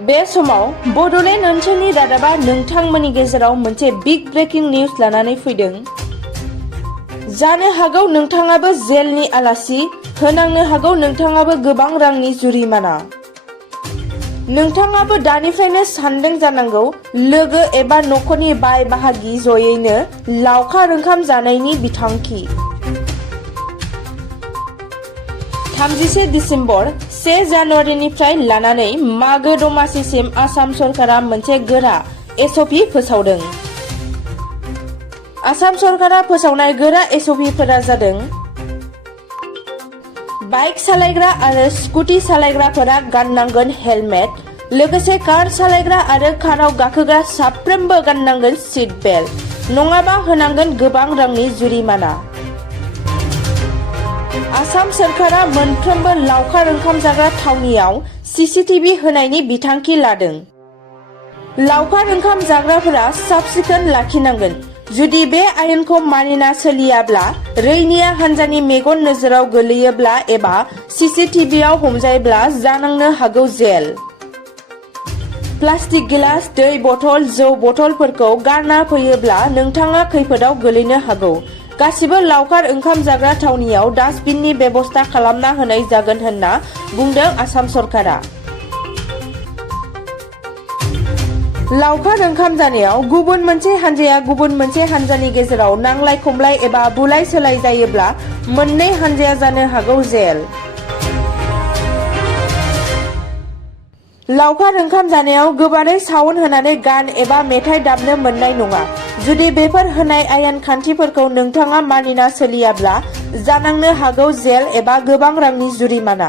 बे समाव बड'लेण्ड ओनसोलनि रादाबा नोंथांमोननि गेजेराव मोनसे बिग ब्रेकिं निउज लानानै फैदों। जानो हागौ नोंथाङाबो जेलनि आलासि, होनांनो हागौ नोंथाङाबो गोबां रांनि जुरिमाना। नोंथाङाबो दानिफ्रायनो सानदों जानांगौ लोगो एबा नखरनि बाय बाहागि जयैनो लावखार ओंखाम जानायनि बिथांखि। 31 दिसेम्बर 1 जानुवारिनिफ्राय लानानै मागो दमासिसिम आसाम सरकारा मोनसे गोरा एसअपि फोसावदों। आसाम सरकारा फोसावनाय गोरा एसअपिफोरा जादों बाइक सालायग्रा आरो स्कुटि सालायग्राफोरा गाननांगोन हेलमेट, लोगोसे कार सालायग्रा आरो काराव गाखोग्रा साफ्रोमबो गाननांगोन सिट बेल्ट, नङाबा होनांगोन गोबां रांनि जुरिमाना। आसाम सरकारा मोनफ्रोमबो लावखार ओंखाम जाग्रा थावनियाव सीसीटीवी होनायनि बिथांखि लादों। लावखार ओंखाम जाग्राफोरा साब-सिखोन लाखिनांगोन। जुदि बे आयेनखौ मानिना सोलियाब्ला, रौनिया हान्जानि मेगन नोजोराव गोलैयोब्ला एबा सीसीटीवीआव हमजायोब्ला जानांनो हागौ जेल। प्लास्टिक गिलास, दै बथल, जौ बथलफोरखौ गारना फैयोब्ला नोंथाङा खैफोदाव गोलैनो हागौ। गासिबो लावखार ओंखाम जाग्रा थावनियाव डास्टबिननि बेबस्था खालामना होनाय जागोन होनना बुंदों आसाम सरकारा। लावखार ओंखाम जानायाव गुबुन मोनसे हानजाया गुबुन मोनसे हानजानि गेजेराव नांलाय खमलाय एबा बुलाय सोलाय जायोब्ला मोननै हानजाया जानो हागौ जेल। लावखार ओंखाम जानायाव गोबारै साउन्ड होनानै गान एबा मेथाइ दामनो मोननाय नङा। जुदि बेफोर होनाय आयेन खान्थिफोरखौ नोंथाङा मानिना सोलियाब्ला जानांनो हागौ जेल एबा गोबां रांनि जुरिमाना।